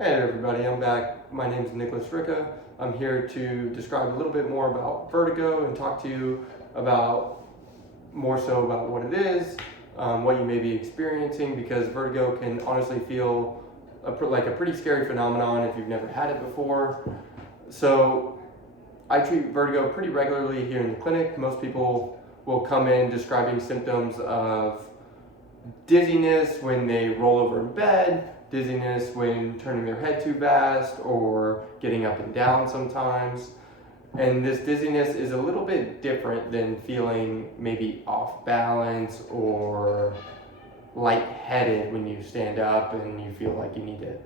Hey everybody, I'm back. My name is Ricca. I'm here to describe a little bit more about vertigo and talk to you about more so about what it is, what you may be experiencing, because vertigo can honestly feel like a pretty scary phenomenon if you've never had it before. So I treat vertigo pretty regularly here in the clinic. Most people will come in describing symptoms of dizziness when they roll over in bed, dizziness when turning their head too fast or getting up and down sometimes. And this dizziness is a little bit different than feeling maybe off balance or lightheaded when you stand up and you feel like you need to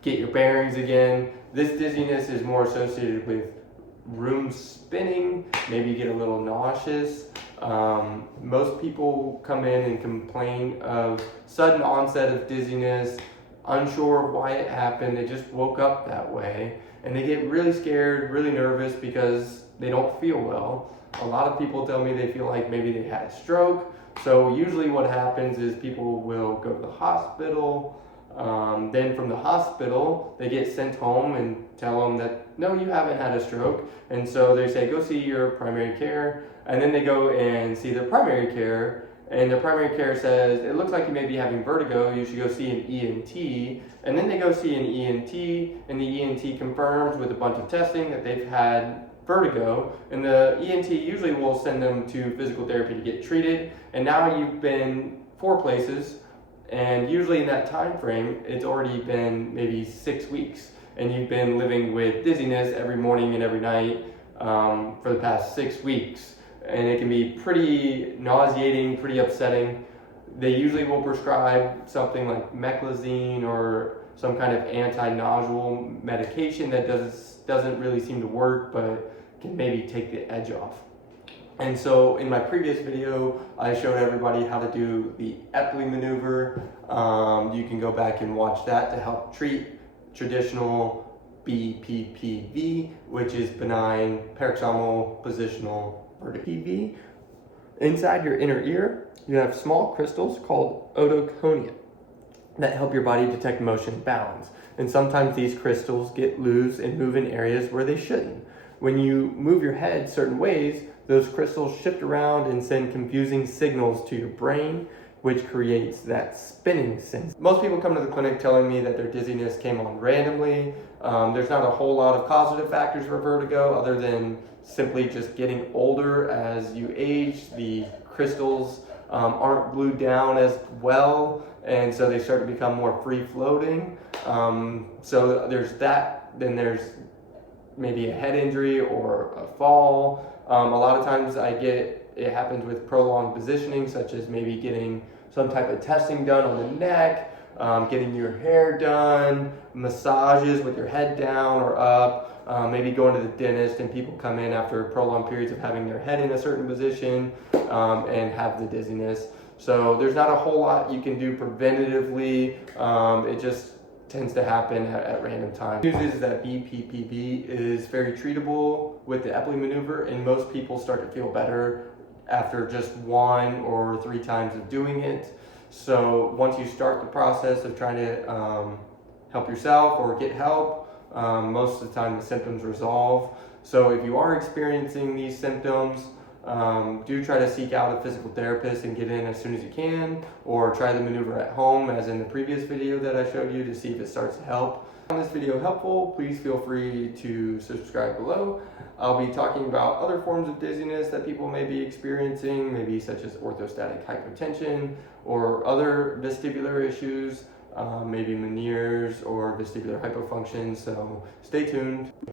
get your bearings again. This dizziness is more associated with room spinning, maybe get a little nauseous. Most people come in and complain of sudden onset of dizziness, unsure of why it happened. They just woke up that way, and they get really scared, really nervous because they don't feel well. A lot of people tell me they feel like maybe they had a stroke. So usually what happens is people will go to the hospital. Then from the hospital, they get sent home and tell them that, no, you haven't had a stroke. And so they say, go see your primary care. And then they go and see their primary care. And their primary care says, it looks like you may be having vertigo. You should go see an ENT. And then they go see an ENT. And the ENT confirms with a bunch of testing that they've had vertigo. And the ENT usually will send them to physical therapy to get treated. And now you've been 4 places. And usually in that time frame, it's already been maybe 6 weeks, and you've been living with dizziness every morning and every night for the past 6 weeks. And it can be pretty nauseating, pretty upsetting. They usually will prescribe something like meclizine or some kind of anti-nausal medication that doesn't really seem to work, but can maybe take the edge off. And so in my previous video, I showed everybody how to do the Epley maneuver. You can go back and watch that to help treat traditional BPPV, which is benign paroxysmal positional vertigo. Inside your inner ear, you have small crystals called otoconia that help your body detect motion and balance. And sometimes these crystals get loose and move in areas where they shouldn't. When you move your head certain ways, those crystals shift around and send confusing signals to your brain, which creates that spinning sense. Most people come to the clinic telling me that their dizziness came on randomly. There's not a whole lot of causative factors for vertigo other than simply just getting older as you age. The crystals aren't glued down as well, and so they start to become more free-floating. So there's that. Then there's maybe a head injury or a fall. A lot of times it happens with prolonged positioning, such as maybe getting some type of testing done on the neck, getting your hair done, massages with your head down or up, maybe going to the dentist, and people come in after prolonged periods of having their head in a certain position and have the dizziness. So there's not a whole lot you can do preventatively. It just tends to happen at random times. The news is that BPPV is very treatable with the Epley maneuver, and most people start to feel better after just 1 or 3 times of doing it. So once you start the process of trying to help yourself or get help, most of the time the symptoms resolve. So if you are experiencing these symptoms, do try to seek out a physical therapist and get in as soon as you can, or try the maneuver at home as in the previous video that I showed you to see if it starts to help. If you found this video helpful, please feel free to subscribe below. I'll be talking about other forms of dizziness that people may be experiencing, maybe such as orthostatic hypotension or other vestibular issues, maybe Meniere's or vestibular hypofunction, so stay tuned.